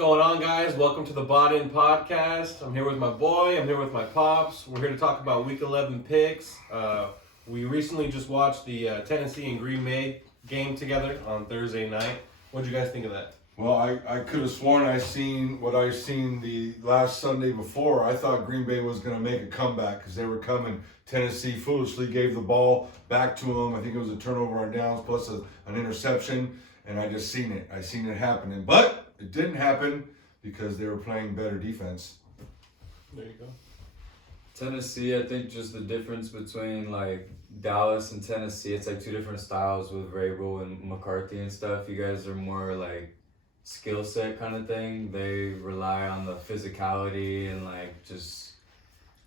going on, guys? Welcome to the Bought In Podcast. I'm here with my boy. I'm here with my pops. We're here to talk about Week 11 picks. We recently just watched the Tennessee and Green Bay game together on Thursday night. What did you guys think of that? Well, I could have sworn I seen what I seen the last Sunday before. I thought Green Bay was going to make a comeback because they were coming. Tennessee foolishly gave the ball back to them. I think it was a turnover on downs plus an interception, and I just seen it. I seen it happening, but it didn't happen because they were playing better defense. There you go. Tennessee, I think just the difference between like Dallas and Tennessee, it's like two different styles with Vrabel and McCarthy and stuff. You guys are more like skill set kind of thing. They rely on the physicality and like just.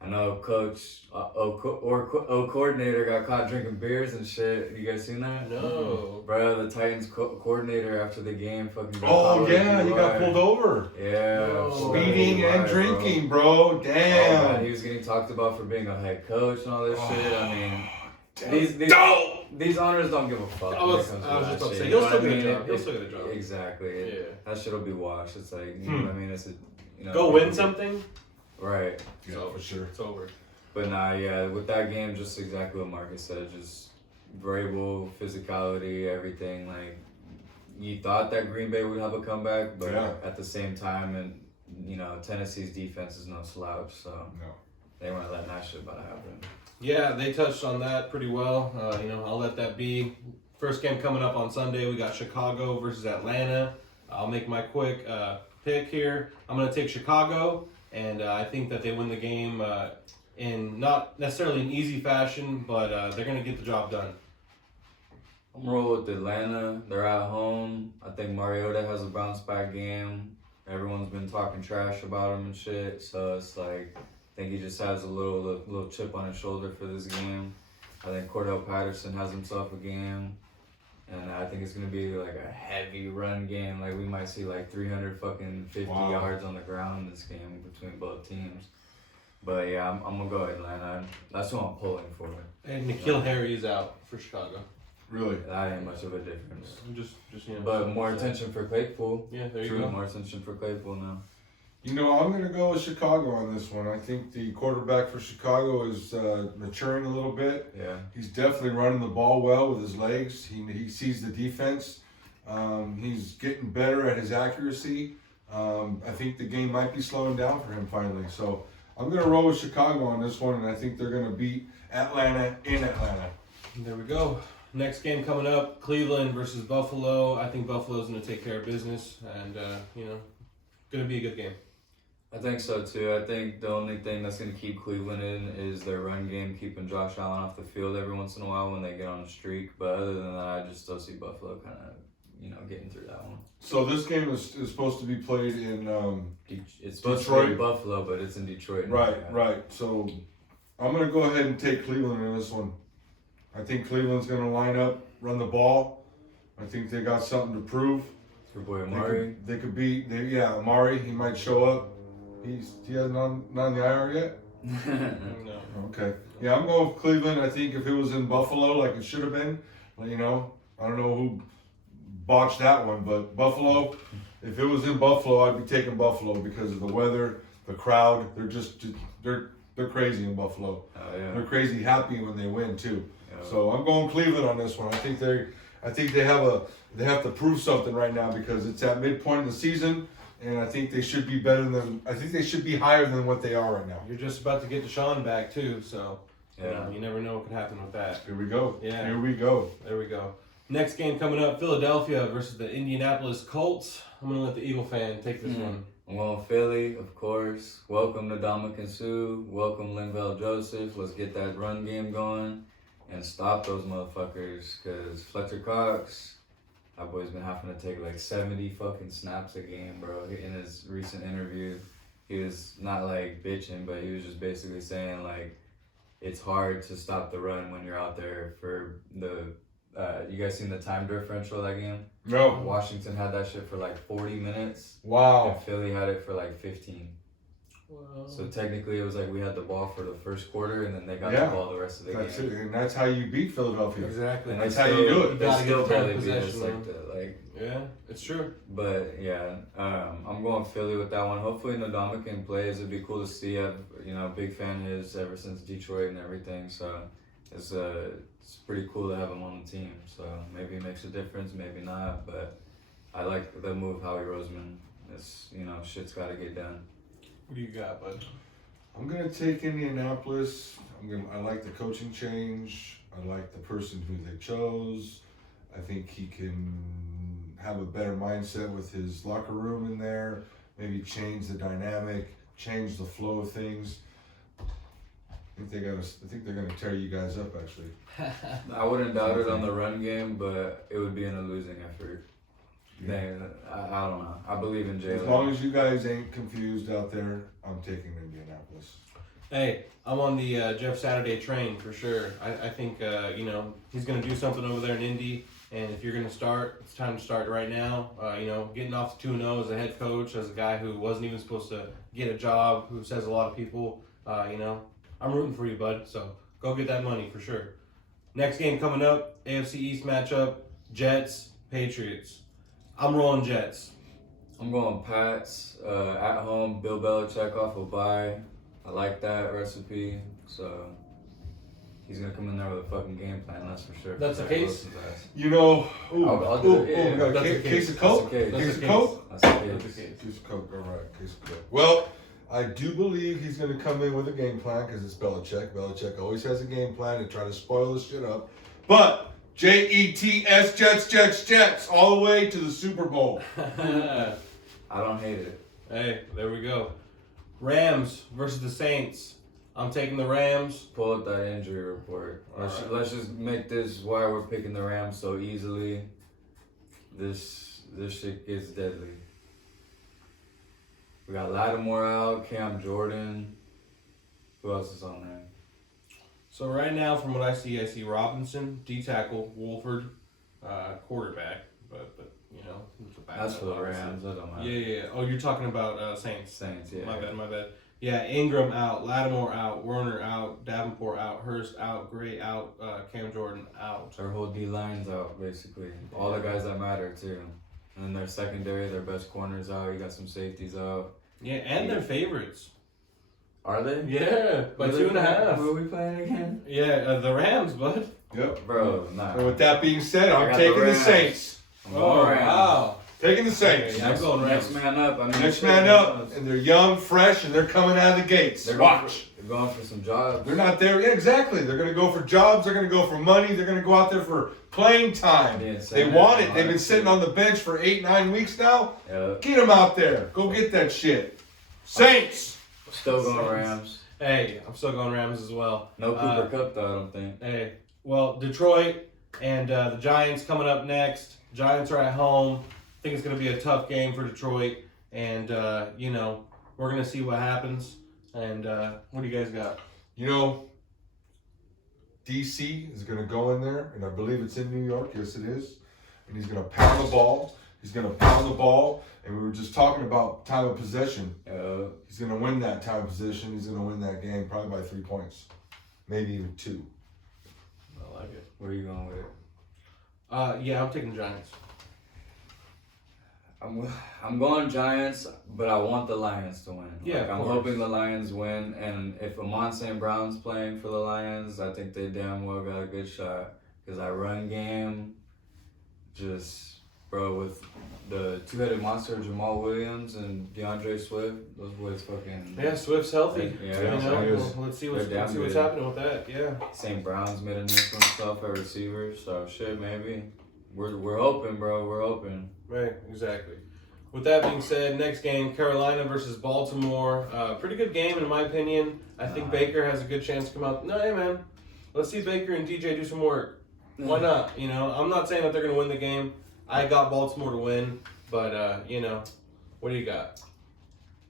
I know coach coordinator got caught drinking beers and shit. You guys seen that? No. Bro, the Titans coordinator after the game fucking got Oh caught yeah, with he got pulled over. Yeah. No. Speeding and drinking, bro. Oh, Damn. man, he was getting talked about for being a head coach and all this shit. I mean, Damn. these owners don't give a fuck. I was just about to say, he'll still get a job. He'll still get a job. Exactly. Yeah. That shit'll be washed. It's like, you know what I mean? It's a, you know, Go win something. Right. Yeah, for sure. It's over. But nah, yeah, with that game, just exactly what Marcus said. Just Vrabel, physicality, everything. Like, you thought that Green Bay would have a comeback, but at the same time, and you know, Tennessee's defense is no slouch, so No. they weren't letting that shit about to happen. Yeah, they touched on that pretty well. I'll let that be. First game coming up on Sunday, we got Chicago versus Atlanta. I'll make my quick pick here. I'm going to take Chicago, and I think that they win the game in not necessarily an easy fashion, but they're going to get the job done. I'm gonna roll with Atlanta. They're at home. I think Mariota has a bounce back game. Everyone's been talking trash about him and shit, so it's like I think he just has a little chip on his shoulder for this game. I think Cordell Patterson has himself a game, and I think it's gonna be like a heavy run game. Like we might see like 350 yards on the ground in this game between both teams. But yeah, I'm gonna go Atlanta. That's who I'm pulling for. And N'Keal Harry is out for Chicago. Really? That ain't much of a difference. Just But more attention for Claypool. Yeah, there you True, go. more attention for Claypool now. You know, I'm going to go with Chicago on this one. I think the quarterback for Chicago is maturing a little bit. Yeah. He's definitely running the ball well with his legs. He sees the defense. He's getting better at his accuracy. I think the game might be slowing down for him finally. So I'm going to roll with Chicago on this one, and I think they're going to beat Atlanta in Atlanta. There we go. Next game coming up, Cleveland versus Buffalo. I think Buffalo's going to take care of business, and going to be a good game. I think so too. I think the only thing that's going to keep Cleveland in is their run game, keeping Josh Allen off the field every once in a while when they get on a streak. But other than that, I just still see Buffalo kind of, getting through that one. So this game is supposed to be played in It's supposed Detroit? to be Buffalo, but it's in Detroit. now. right. So I'm going to go ahead and take Cleveland in this one. I think Cleveland's going to line up, run the ball. I think they got something to prove. Your boy Amari. They could beat. Amari. He might show up. He hasn't on the IR yet. No. Okay. Yeah, I'm going with Cleveland. I think if it was in Buffalo, like it should have been, I don't know who botched that one, but Buffalo. If it was in Buffalo, I'd be taking Buffalo because of the weather, the crowd. They're crazy in Buffalo. Oh yeah. They're crazy happy when they win too. Yeah. So I'm going Cleveland on this one. I think they have to prove something right now because it's at midpoint in the season, and I think they should be they should be higher than what they are right now. You're just about to get Deshaun back, too, so Yeah. you never know what could happen with that. Here we go. Yeah. Here we go. There we go. Next game coming up, Philadelphia versus the Indianapolis Colts. I'm going to let the Eagle fan take this one. Well, Philly, of course. Welcome to Dominican Sue. Welcome Linval Joseph. Let's get that run game going and stop those motherfuckers. Because Fletcher Cox, that boy's been having to take like 70 fucking snaps a game, bro. In his recent interview, he was not like bitching, but he was just basically saying like it's hard to stop the run when you're out there for the. You guys seen the time differential of that game? No. Washington had that shit for like 40 minutes. Wow. And Philly had it for like 15. Well, So technically, it was like we had the ball for the first quarter, and then they got Yeah. the ball the rest of the That's game. it, and that's how you beat Philadelphia. exactly. And That's they how you still- do it. You They gotta still get the time barely beat us possession, like man. that. Like, Yeah, it's true. but yeah, I'm going Philly with that one. Hopefully, Ndamukong plays. It'd be cool to see. I'm, big fan of his ever since Detroit and everything. So it's pretty cool to have him on the team. So maybe it makes a difference, maybe not. But I like the move, Howie Roseman. It's shit's got to get done. What do you got, bud? I'm gonna take Indianapolis. I like the coaching change. I like the person who they chose. I think he can have a better mindset with his locker room in there. Maybe change the dynamic, change the flow of things. I think they're gonna tear you guys up. Actually, I wouldn't doubt it on the run game, but it would be in a losing effort. I don't know. I believe in as Jalen. long as you guys ain't confused out there, I'm taking Indianapolis. Hey, I'm on the Jeff Saturday train for sure. I think he's gonna do something over there in Indy, and if you're gonna start, it's time to start right now. Getting off to 2-0 as a head coach, as a guy who wasn't even supposed to get a job, who says a lot of people, I'm rooting for you, bud. So go get that money for sure. Next game coming up, AFC East matchup, Jets, Patriots. I'm rolling Jets. I'm going Pats at home. Bill Belichick off a bye. I like that recipe. So he's gonna come in there with a fucking game plan. That's for sure. That's the Zach case? Wilson's ass. I'll do it, yeah. we got a That's the case of case. Coke. That's the case. Case of That's the Coke. That's the That's case. the case. Case of Coke. All right, case of Coke. Well, I do believe he's going to come in with a game plan because it's Belichick. Belichick always has a game plan to try to spoil the shit up. But Jets, Jets, all the way to the Super Bowl. I don't hate it. Hey, there we go. Rams versus the Saints. I'm taking the Rams. Pull up that injury report. Alright. Let's just make this why we're picking the Rams so easily. This shit gets deadly. We got Lattimore out, Cam Jordan. Who else is on there? So right now, from what I see Robinson, D tackle, Wolford, quarterback. But it's a backup, That's for the obviously. Rams. That don't matter. Yeah. Oh, you're talking about Saints. Saints, yeah. My bad. Yeah, Ingram out, Lattimore out, Werner out, Davenport out, Hurst out, Gray out, Cam Jordan out. Our whole D line's out, basically. All the guys that matter, too. And then their secondary, their best corners out. You got some safeties out. Yeah, and their favorites. Are they? Yeah, by 2.5. Who are we playing again? Yeah, the Rams, bud. Yep. Bro, nah. And with that being said, I I'm got taking the the Rams. Saints. I'm going Rams. wow. Taking the Saints. Okay, I'm going Next Rams. man up. I mean, Next shit, man who up, knows? and they're young, fresh, and they're coming out of the gates. They're Watch. They're going for some jobs. They're not there. Yeah, exactly. They're going to go for jobs. They're going to go for money. They're going to go out there for playing time. Yeah, They want it. They've been sitting on the bench for 8-9 weeks now. Yeah. Get them out there. Go get that shit. Saints. Still going Rams. Hey, I'm still going Rams as well. No Cooper Cup though, I don't think. Hey, well, Detroit and the Giants coming up next. Giants are at home. I think it's going to be a tough game for Detroit. And, we're going to see what happens. And what do you guys got? DC is going to go in there, and I believe it's in New York. Yes, it is. And he's going to pound the ball. And we were just talking about time of possession. He's going to win that time of possession. He's going to win that game probably by 3 points. Maybe even 2. I like it. Where are you going with it? Yeah, I'm taking the Giants. I'm going Giants, but I want the Lions to win. Yeah, I'm of course. hoping the Lions win, and if Amon St. Brown's playing for the Lions, I think they damn well got a good shot. Because that run game, bro, with the two-headed monster Jamal Williams and DeAndre Swift, those boys fucking... Yeah, Swift's healthy. Yeah, Let's see what's They're damn good. happening with that. Yeah. St. Brown's made a name for himself at receiver, so shit, maybe. We're hoping, bro. We're hoping. Right, exactly. With that being said, next game, Carolina versus Baltimore. Pretty good game in my opinion. I think Baker has a good chance to come out. No, hey man, let's see Baker and DJ do some work. Why not? I'm not saying that they're going to win the game. I got Baltimore to win, but what do you got?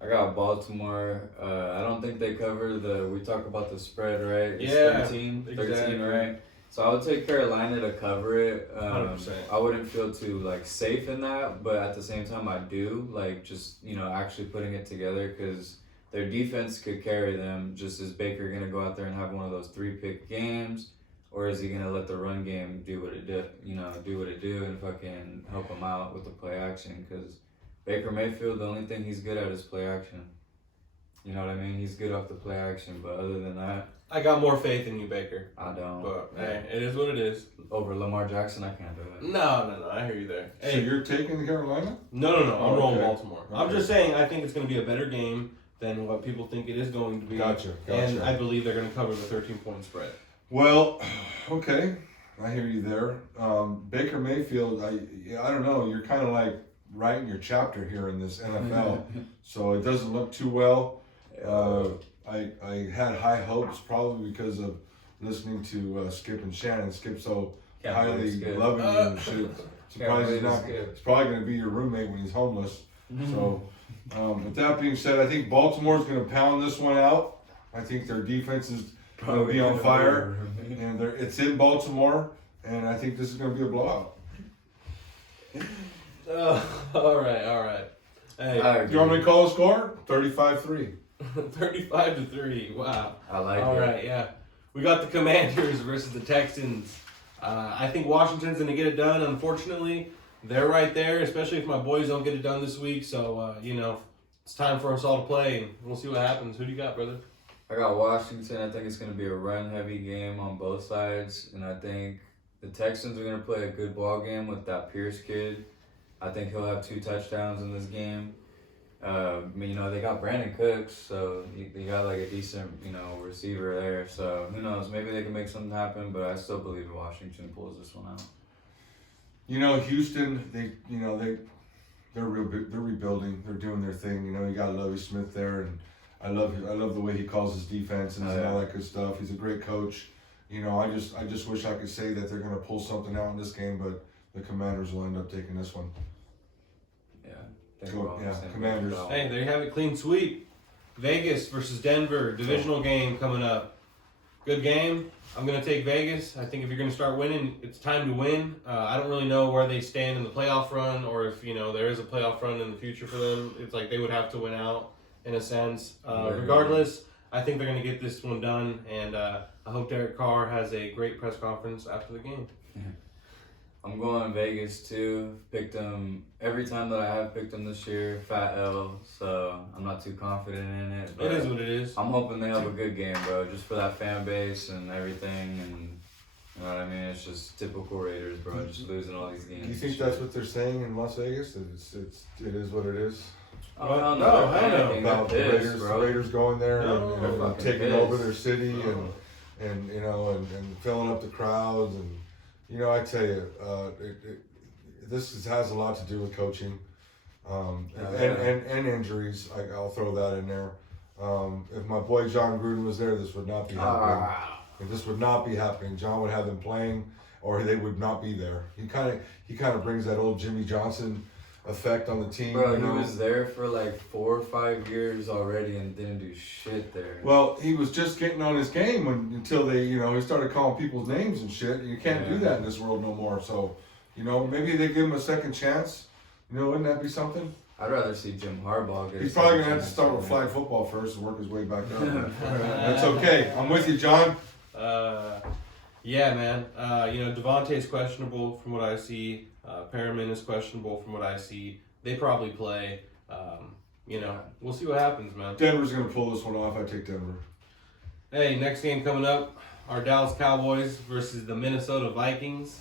I got Baltimore. I don't think they cover we talk about the spread, right? It's Yeah, 13, exactly. right? So I would take Carolina to cover it. 100%. I wouldn't feel too safe in that, but at the same time I do just actually putting it together because their defense could carry them. Just is Baker gonna go out there and have one of those 3-pick games, or is he gonna let the run game do what it do? Do what it do and fucking help him out with the play action? Because Baker Mayfield, the only thing he's good at is play action. You know what I mean? He's good off the play action, but other than that, I got more faith in you, Baker. I don't. But hey, it is what it is. Over Lamar Jackson, I can't do it. No. I hear you there. So Hey, you're taking Carolina? no. I'm rolling Okay. Baltimore. I'm Okay. just saying I think it's going to be a better game than what people think it is going to be. Gotcha. And I believe they're going to cover the 13-point spread. Well, okay, I hear you there. Baker Mayfield, I don't know. You're kind of like writing your chapter here in this NFL, so it doesn't look too well. I had high hopes probably because of listening to Skip and Shannon. Skip so Can't highly believe Skip. loving you and shit. Surprised he's believe not. Skip. He's probably going to be your roommate when he's homeless. So, with that being said, I think Baltimore's going to pound this one out. I think their defense is going to be on fire, and it's in Baltimore, and I think this is going to be a blowout. All right. Hey, I Do you want me to call a score? 35-3. 35-3. Wow. I like All it. right, yeah. We got the Commanders versus the Texans. I think Washington's going to get it done. Unfortunately, they're right there, especially if my boys don't get it done this week. So, it's time for us all to play, and we'll see what happens. Who do you got, brother? I got Washington. I think it's going to be a run-heavy game on both sides, and I think the Texans are going to play a good ball game with that Pierce kid. I think he'll have 2 touchdowns in this game. They got Brandon Cooks, so you got like a decent, receiver there. So who knows? Maybe they can make something happen, but I still believe Washington pulls this one out. Houston, they're rebuilding. They're doing their thing. You got Lovie Smith there, and I love the way he calls his defense and all that good stuff. He's a great coach. I just wish I could say that they're gonna pull something out in this game, but the Commanders will end up taking this one. Commanders. Hey, there you have it. Clean sweep. Vegas versus Denver. Divisional game coming up. Good game. I'm going to take Vegas. I think if you're going to start winning, it's time to win. I don't really know where they stand in the playoff run or if, there is a playoff run in the future for them. It's like they would have to win out in a sense. Regardless, I think they're going to get this one done. And I hope Derek Carr has a great press conference after the game. I'm going Vegas too. Picked them every time that I have picked them this year. Fat L, so I'm not too confident in it. It is what it is. I'm hoping they have a good game, bro, just for that fan base and everything. And you know what I mean? It's just typical Raiders, bro, just losing all these games. Do you think that's what they're saying in Las Vegas? That it is what it is. Oh, hell No, no. hell no. About the Pissed, Raiders going there No, and fucking taking pissed. over their city and filling up the crowds and I tell you, this has a lot to do with coaching, and injuries. I'll throw that in there. If my boy John Gruden was there, this would not be happening. This would not be happening. John would have them playing, or they would not be there. He kind of brings that old Jimmy Johnson effect on the team. Bro, he was there for like 4 or 5 years already and didn't do shit there. Well, he was just getting on his game until they, he started calling people's names and shit. You can't do that in this world no more. So, maybe they give him a second chance. Wouldn't that be something? I'd rather see Jim Harbaugh get. He's probably gonna have to start with flag football first and work his way back up. That's okay. I'm with you, John. Yeah, man. Devontae's questionable from what I see. Perriman is questionable from what I see. They probably play. We'll see what happens, man. Denver's gonna pull this one off. I take Denver. Hey, next game coming up, our Dallas Cowboys versus the Minnesota Vikings.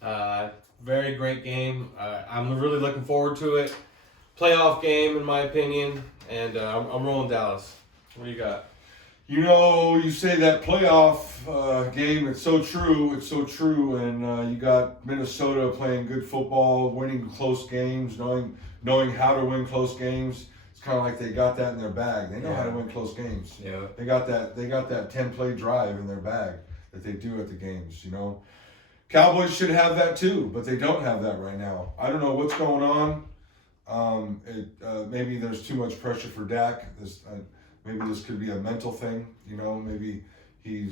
Very great game. I'm really looking forward to it. Playoff game, in my opinion, and I'm rolling Dallas. What do you got? You say that playoff game. It's so true. It's so true. And you got Minnesota playing good football, winning close games, knowing how to win close games. It's kind of like they got that in their bag. They know how to win close games. Yeah. They got that 10-play drive in their bag that they do at the games. Cowboys should have that too, but they don't have that right now. I don't know what's going on. Maybe there's too much pressure for Dak. Maybe this could be a mental thing, maybe he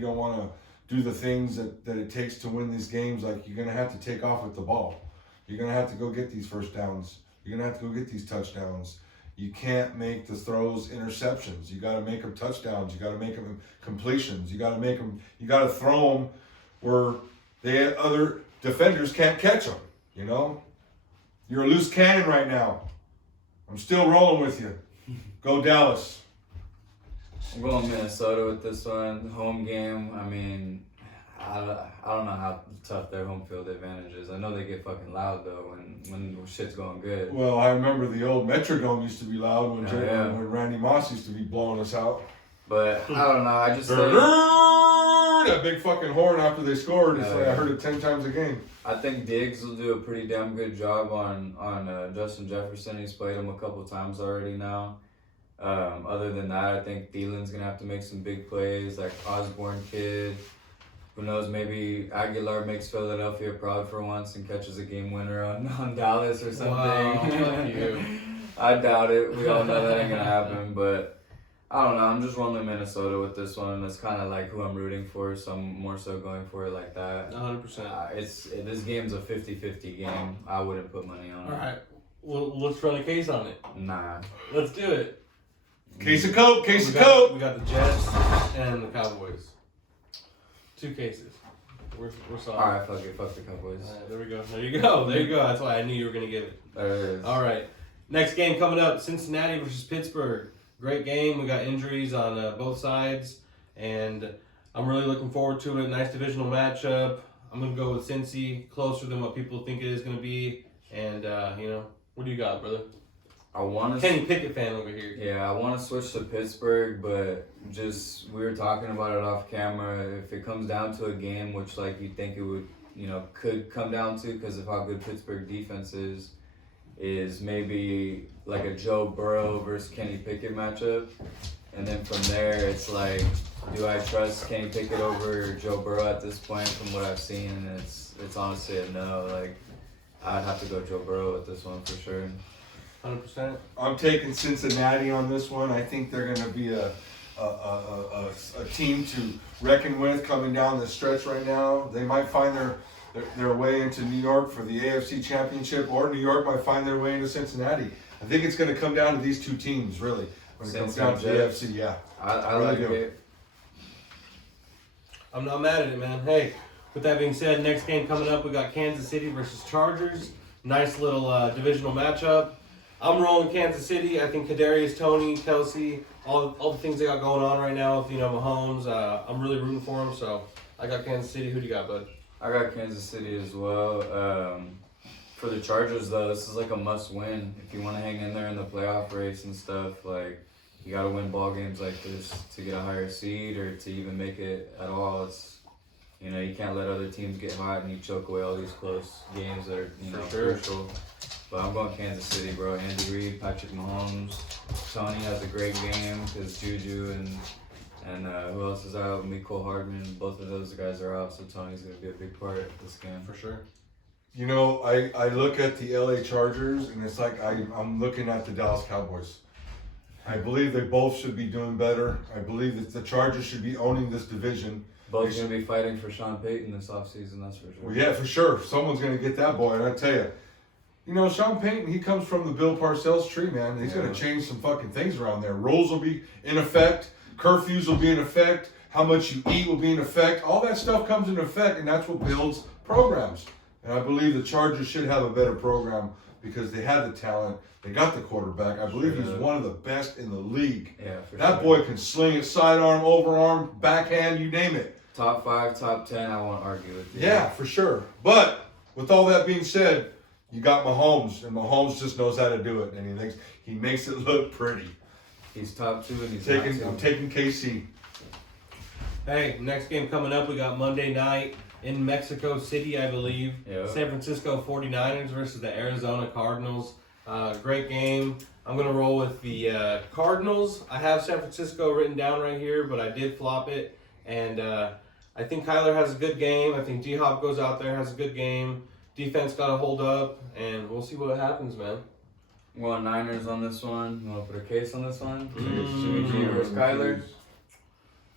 don't want to do the things that it takes to win these games. Like, you're going to have to take off with the ball. You're going to have to go get these first downs. You're going to have to go get these touchdowns. You can't make the throws interceptions. You got to make them touchdowns. You got to make them completions. You got to throw them where the other defenders can't catch them. You know, you're a loose cannon right now. I'm still rolling with you. Go Dallas. I'm going Minnesota with this one. Home game. I mean, I don't know how tough their home field advantage is. I know they get fucking loud though when shit's going good. Well, I remember the old Metrodome used to be loud when, Yeah. when Randy Moss used to be blowing us out. But I don't know. I just think, That big fucking horn after they scored. It's Yeah, like I yeah. heard it 10 times a game. I think Diggs will do a pretty damn good job on Justin Jefferson. He's played him a couple times already now. Other than that, I think Thielen's gonna have to make some big plays, like Osborne kid. Who knows? Maybe Aguilar makes Philadelphia proud for once and catches a game winner on Dallas or something. Wow, fuck you. I doubt it. We all know that ain't gonna happen, but I don't know. I'm just rolling Minnesota with this one. That's kind of like who I'm rooting for, so I'm more so going for it like that. 100%. This game's a 50-50 game. I wouldn't put money on it. All right. Well, let's run a case on it. Nah. Let's do it. Case of Coke, case We of Coke. got the Jets and the Cowboys. 2 cases. We're solid. All right, fuck it. Fuck the Cowboys. All right, there we go. There you go. There you go. That's why I knew you were gonna give it. There it is. All right. Next game coming up: Cincinnati versus Pittsburgh. Great game. We got injuries on both sides, and I'm really looking forward to it. Nice divisional matchup. I'm gonna go with Cincy, closer than what people think it is gonna be. And what do you got, brother? I want to. Kenny Pickett fan over here. Yeah, I want to switch to Pittsburgh, but just we were talking about it off camera. If it comes down to a game, which like you think it would, could come down to because of how good Pittsburgh defense is maybe like a Joe Burrow versus Kenny Pickett matchup, and then from there it's like, do I trust Kenny Pickett over Joe Burrow at this point? From what I've seen, it's honestly a no. Like, I'd have to go Joe Burrow with this one for sure. 100%. I'm taking Cincinnati on this one. I think they're going to be a team to reckon with coming down the stretch right now. They might find their way into New York for the AFC Championship, or New York might find their way into Cincinnati. I think it's going to come down to these 2 teams, really, when it comes down to the Jets. AFC. Yeah, I really like do. it. I'm not mad at it, man. Hey, with that being said, next game coming up, we got Kansas City versus Chargers. Nice little divisional matchup. I'm rolling Kansas City. I think Kadarius Toney, Kelsey, all the things they got going on right now with Mahomes. I'm really rooting for them. So I got Kansas City. Who do you got, bud? I got Kansas City as well. For the Chargers, though, this is like a must-win. If you want to hang in there in the playoff race and stuff, like, you got to win ball games like this to get a higher seed or to even make it at all. It's, you can't let other teams get hot and you choke away all these close games that are, For sure. crucial. But I'm going Kansas City, bro. Andy Reid, Patrick Mahomes. Tony has a great game because Juju and who else is out? Mecole Hardman. Both of those guys are out, so Tony's going to be a big part of this game. For sure. I look at the LA Chargers, and it's like I'm looking at the Dallas Cowboys. I believe they both should be doing better. I believe that the Chargers should be owning this division. Both going to be fighting for Sean Payton this offseason, that's for sure. Well, yeah, for sure. Someone's going to get that boy, and I tell you, Sean Payton, he comes from the Bill Parcells tree, man. He's going to change some fucking things around there. Rules will be in effect. Curfews will be in effect. How much you eat will be in effect. All that stuff comes into effect, and that's what builds programs. And I believe the Chargers should have a better program because they had the talent. They got the quarterback. I believe he's one of the best in the league. Yeah, for That sure. boy can sling it sidearm, overarm, backhand, you name it. Top 5, top 10, I won't argue with you. Yeah, for sure. But with all that being said, you got Mahomes, and Mahomes just knows how to do it, and he makes it look pretty. He's top 2 and he's I'm taking KC. Hey, next game coming up, we got Monday night in Mexico City, I believe. Yeah. San Francisco 49ers versus the Arizona Cardinals. Great game. I'm going to roll with the Cardinals. I have San Francisco written down right here, but I did flop it. And I think Kyler has a good game. I think D-Hop goes out there, has a good game. Defense got to hold up, and we'll see what happens, man. I'm going Niners on this one. You want to put a case on this one? Mm. Jimmy G versus Kyler.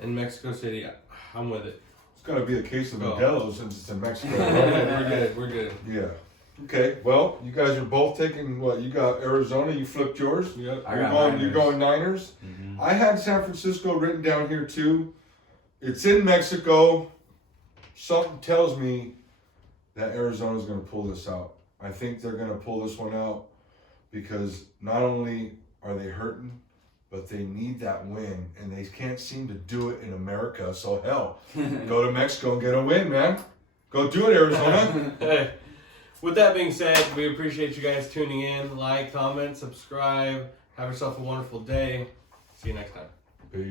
In Mexico City, I'm with it. It's got to be a case of Go. Modelo since it's in Mexico. We're good. We're good. Yeah. Okay, well, you guys are both taking what? You got Arizona, you flipped yours? Yep. I You're got going, Niners. you're going Niners? Mhm. I had San Francisco written down here too. It's in Mexico. Something tells me that Arizona's going to pull this out. I think they're going to pull this one out because not only are they hurting, but they need that win, and they can't seem to do it in America. So hell, go to Mexico and get a win, man. Go do it, Arizona. Hey, with that being said, we appreciate you guys tuning in. Like, comment, subscribe. Have yourself a wonderful day. See you next time. Peace.